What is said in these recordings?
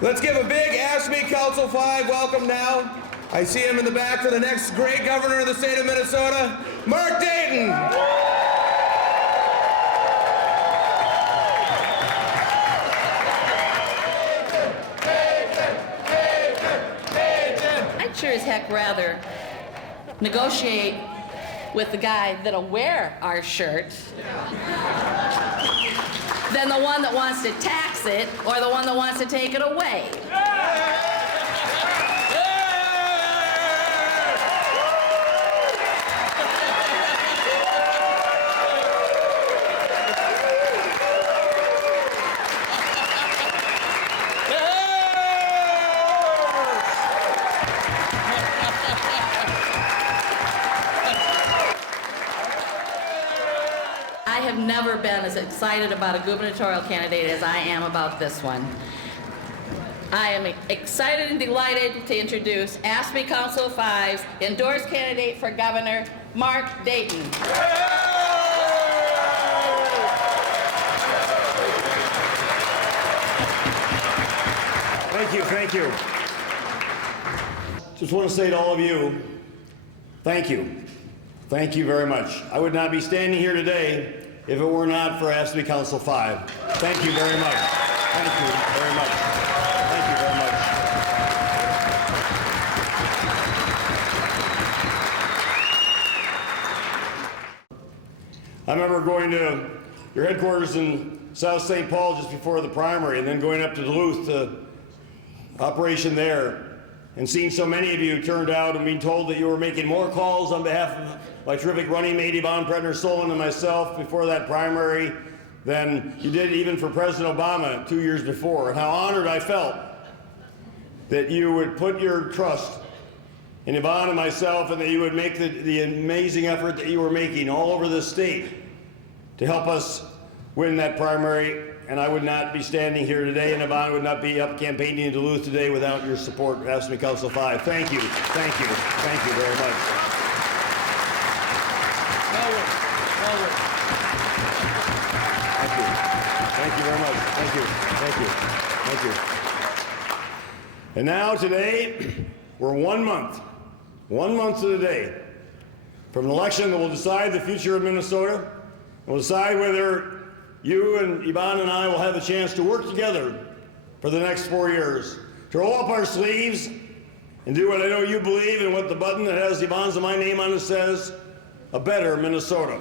Let's give a big AFSCME Council 5 welcome now. I see him in the back for the next great governor of the state of Minnesota, Mark Dayton. I'd sure as heck rather negotiate with the guy that'll wear our shirt than the one that wants to tax it or the one that wants to take it away. I have never been as excited about a gubernatorial candidate as I am about this one. I am excited and delighted to introduce AFSCME Council 5's endorsed candidate for governor, Mark Dayton. Thank you. Just want to say to all of you, thank you. Thank you very much. I would not be standing here today if it were not for AFSCME Council 5. Thank you very much. Thank you very much. Thank you very much. I remember going to your headquarters in South St. Paul just before the primary and then going up to Duluth to operation there and seeing so many of you turned out and being told that you were making more calls on behalf of my terrific running mate Yvonne Predner-Solon and myself before that primary than you did even for President Obama 2 years before, and how honored I felt that you would put your trust in Yvonne and myself and that you would make the amazing effort that you were making all over this state to help us win that primary. And I would not be standing here today, and Yvonne would not be up campaigning in Duluth today without your support, AFSCME Council 5. Thank you. Thank you. Thank you very much. Thank you. Thank you very much. Thank you. Thank you. Thank you. And now today, we're 1 month to the day from an election that will decide the future of Minnesota, and will decide whether you and Yvonne and I will have a chance to work together for the next 4 years, to roll up our sleeves and do what I know you believe and what the button that has Yvonne's and my name on it says, a better Minnesota.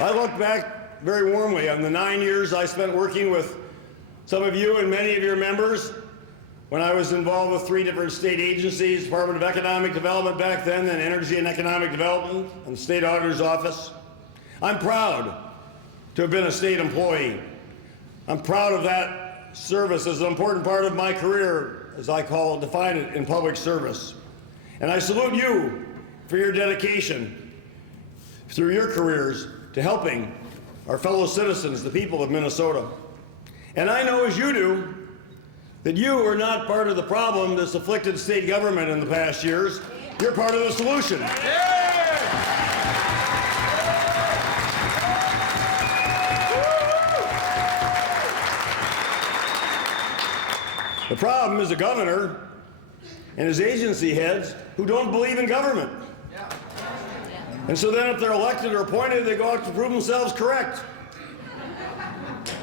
I look back very warmly on the 9 years I spent working with some of you and many of your members when I was involved with 3 different state agencies, Department of Economic Development back then, and Energy and Economic Development, and the State Auditor's Office. I'm proud to have been a state employee. I'm proud of that service as an important part of my career, as I define it, in public service. And I salute you for your dedication through your careers to helping our fellow citizens, the people of Minnesota. And I know, as you do, that you are not part of the problem that's afflicted state government in the past years. You're part of the solution. The problem is the governor and his agency heads who don't believe in government. And so then if they're elected or appointed, they go out to prove themselves correct.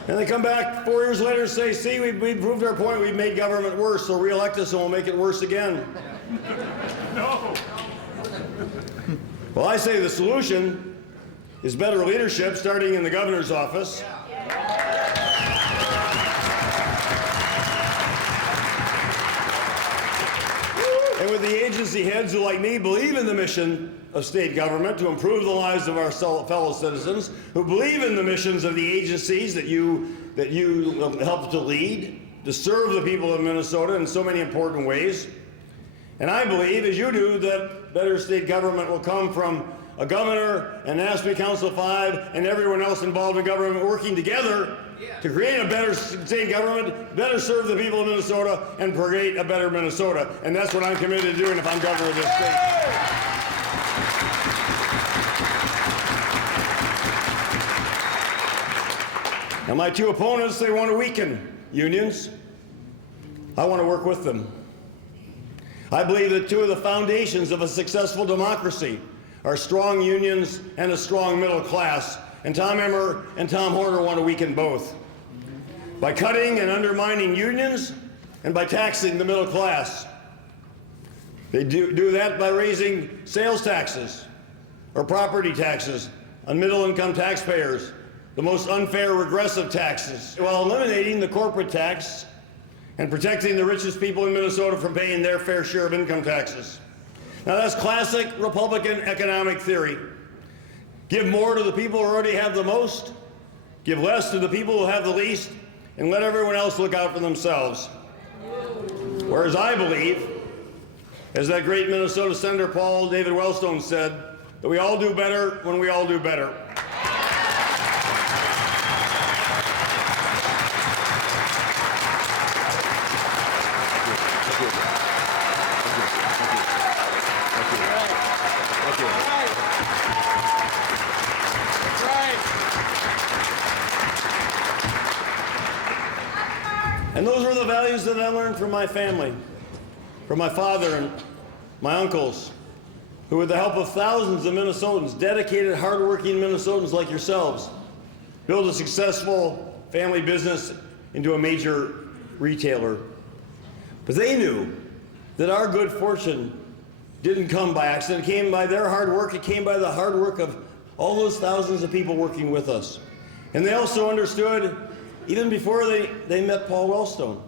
And they come back 4 years later and say, see, we proved our point, we've made government worse, so re-elect us and we'll make it worse again. No. Well, I say the solution is better leadership, starting in the governor's office. And with the agency heads who, like me, believe in the mission of state government to improve the lives of our fellow citizens, who believe in the missions of the agencies that you help to lead, to serve the people of Minnesota in so many important ways. And I believe, as you do, that better state government will come from a governor, an AFSCME Council 5, and everyone else involved in government working together to create a better state government, better serve the people of Minnesota, and create a better Minnesota. And that's what I'm committed to doing if I'm governor of this state. Now, my two opponents, they want to weaken unions. I want to work with them. I believe that two of the foundations of a successful democracy are strong unions and a strong middle class, and Tom Emmer and Tom Horner want to weaken both by cutting and undermining unions and by taxing the middle class. They do that by raising sales taxes or property taxes on middle-income taxpayers, the most unfair, regressive taxes, while eliminating the corporate tax and protecting the richest people in Minnesota from paying their fair share of income taxes. Now, that's classic Republican economic theory. Give more to the people who already have the most, give less to the people who have the least, and let everyone else look out for themselves. Whereas I believe, as that great Minnesota Senator Paul David Wellstone said, that we all do better when we all do better. And those were the values that I learned from my family, from my father and my uncles, who with the help of thousands of Minnesotans, dedicated, hardworking Minnesotans like yourselves, built a successful family business into a major retailer. But they knew that our good fortune didn't come by accident. It came by their hard work. It came by the hard work of all those thousands of people working with us. And they also understood, even before they met Paul Wellstone,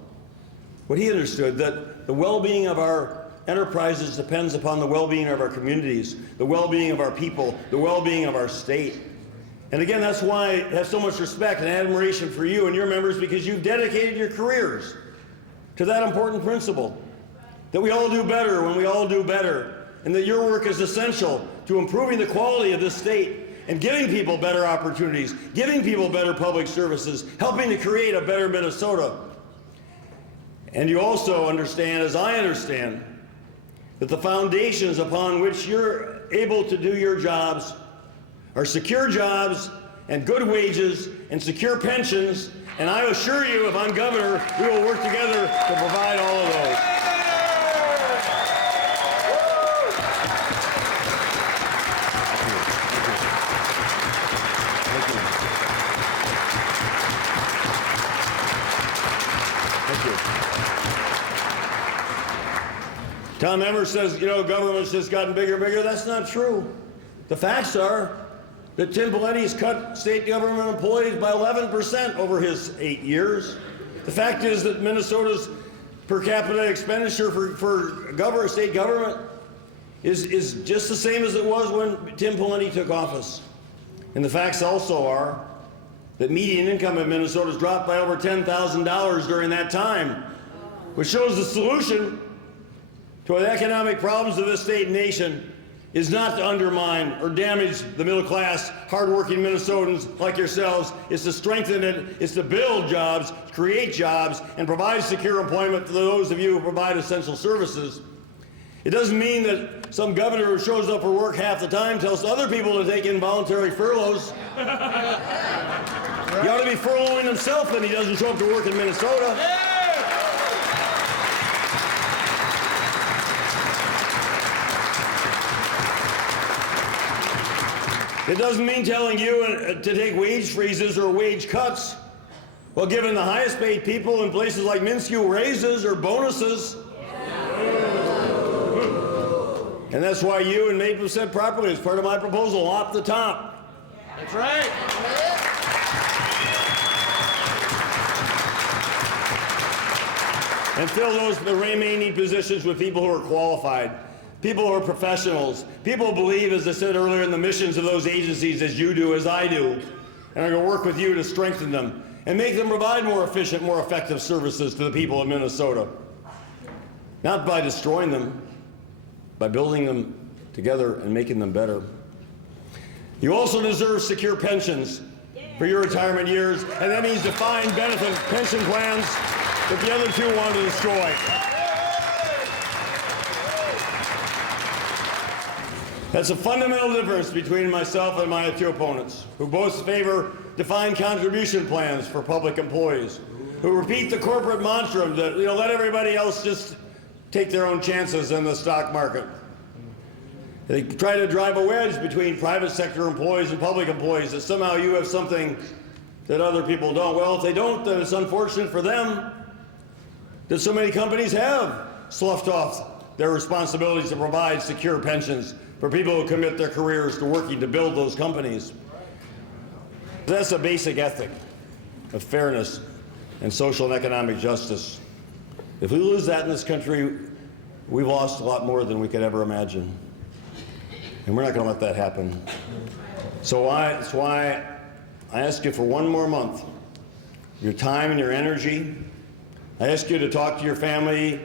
what he understood, that the well-being of our enterprises depends upon the well-being of our communities, the well-being of our people, the well-being of our state. And again, that's why I have so much respect and admiration for you and your members, because you've dedicated your careers to that important principle, that we all do better when we all do better, and that your work is essential to improving the quality of this state and giving people better opportunities, giving people better public services, helping to create a better Minnesota. And you also understand, as I understand, that the foundations upon which you're able to do your jobs are secure jobs and good wages and secure pensions. And I assure you, if I'm governor, we will work together to provide all of those. Tom Emmer says, government's just gotten bigger and bigger. That's not true. The facts are that Tim Paletti's cut state government employees by 11% over his 8 years. The fact is that Minnesota's per capita expenditure for state government is just the same as it was when Tim Paletti took office. And the facts also are that median income in Minnesota has dropped by over $10,000 during that time, which shows the solution to the economic problems of this state and nation is not to undermine or damage the middle class, hardworking Minnesotans like yourselves. It's to strengthen it, it's to build jobs, create jobs, and provide secure employment to those of you who provide essential services. It doesn't mean that some governor who shows up for work half the time tells other people to take involuntary furloughs. He ought to be furloughing himself when he doesn't show up to work in Minnesota. It doesn't mean telling you to take wage freezes or wage cuts while giving the highest paid people in places like Minsk raises or bonuses. And that's why you and Maple said properly, as part of my proposal, off the top. That's right. And fill the remaining positions with people who are qualified, people who are professionals, people who believe, as I said earlier, in the missions of those agencies as you do, as I do, and are going to work with you to strengthen them and make them provide more efficient, more effective services to the people of Minnesota. Not by destroying them, by building them together and making them better. You also deserve secure pensions for your retirement years, and that means defined benefit pension plans that the other two want to destroy. That's a fundamental difference between myself and my two opponents, who both favor defined contribution plans for public employees, who repeat the corporate mantra that, let everybody else just take their own chances in the stock market. They try to drive a wedge between private sector employees and public employees, that somehow you have something that other people don't. Well, if they don't, then it's unfortunate for them that so many companies have sloughed off their responsibilities to provide secure pensions for people who commit their careers to working to build those companies. That's a basic ethic of fairness and social and economic justice. If we lose that in this country, we've lost a lot more than we could ever imagine. And we're not going to let that happen. So that's why I ask you for one more month, your time and your energy. I ask you to talk to your family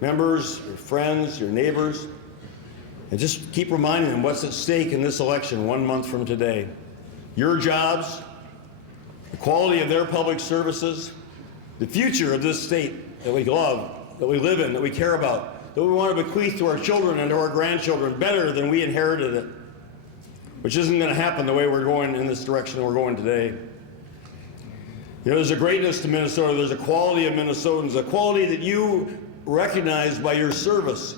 members, your friends, your neighbors, and just keep reminding them what's at stake in this election 1 month from today. Your jobs, the quality of their public services, the future of this state that we love, that we live in, that we care about, that we want to bequeath to our children and to our grandchildren better than we inherited it, which isn't going to happen the way we're going in this direction we're going today. There's a greatness to Minnesota. There's a quality of Minnesotans, a quality that you recognize by your service,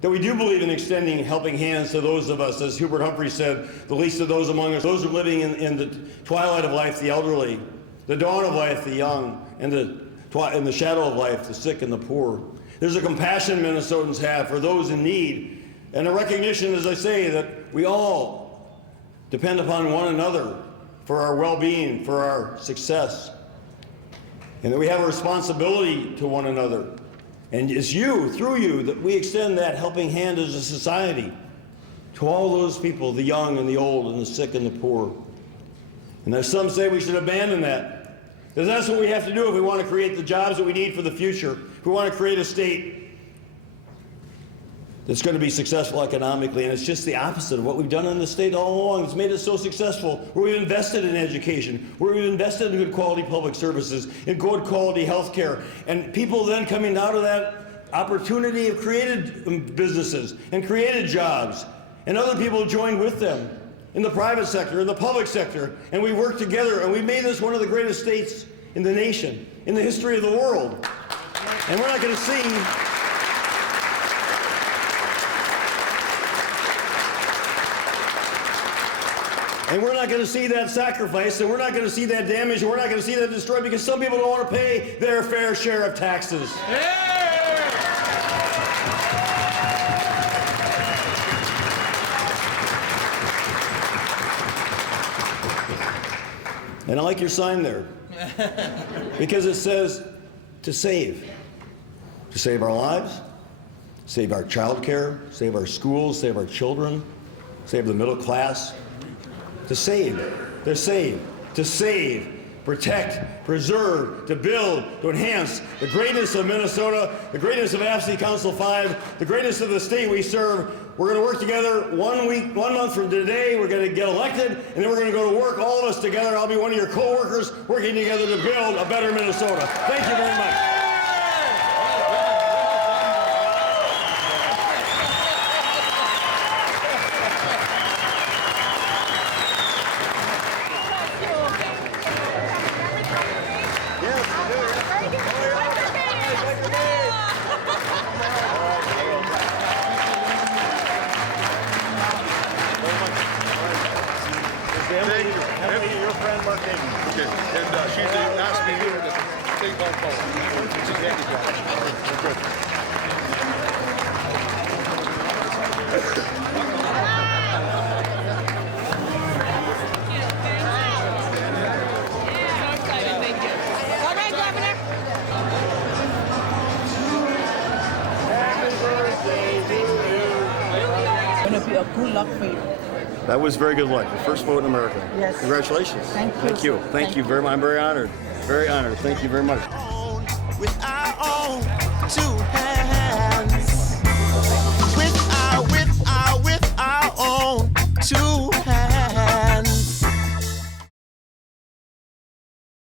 that we do believe in extending helping hands to those of us, as Hubert Humphrey said, the least of those among us, those who are living in the twilight of life, the elderly, the dawn of life, the young, and in the shadow of life, the sick and the poor. There's a compassion Minnesotans have for those in need, and a recognition, as I say, that we all depend upon one another for our well-being, for our success, and that we have a responsibility to one another. And it's you, through you, that we extend that helping hand as a society to all those people, the young and the old and the sick and the poor. And as some say, we should abandon that, because that's what we have to do if we want to create the jobs that we need for the future, if we want to create a state that's going to be successful economically. And it's just the opposite of what we've done in the state all along. It's made us so successful, where we've invested in education, where we've invested in good quality public services, in good quality health care. And people then coming out of that opportunity have created businesses and created jobs. And other people joined with them in the private sector, in the public sector. And we worked together, and we made this one of the greatest states in the nation, in the history of the world. And we're not going to see that sacrifice, and we're not going to see that damage, and we're not going to see that destroyed, because some people don't want to pay their fair share of taxes. And I like your sign there, because it says to save our lives, save our child care, save our schools, save our children, save the middle class. To save, to save, protect, preserve, to build, to enhance the greatness of Minnesota, the greatness of AFSCME Council 5, the greatness of the state we serve. We're going to work together 1 month from today. We're going to get elected, and then we're going to go to work, all of us together. I'll be one of your co-workers, working together to build a better Minnesota. Thank you very much. Your friend Mark Dayton. Okay, and she's asked me here to take on phone. She's handicapped. Good. Going to be a good luck for you. That was very good luck. Your first vote in America. Yes. Congratulations. Thank you. Thank you. Thank you very much. I'm very honored. Very honored. Thank you very much. With our own 2 hands. With our own 2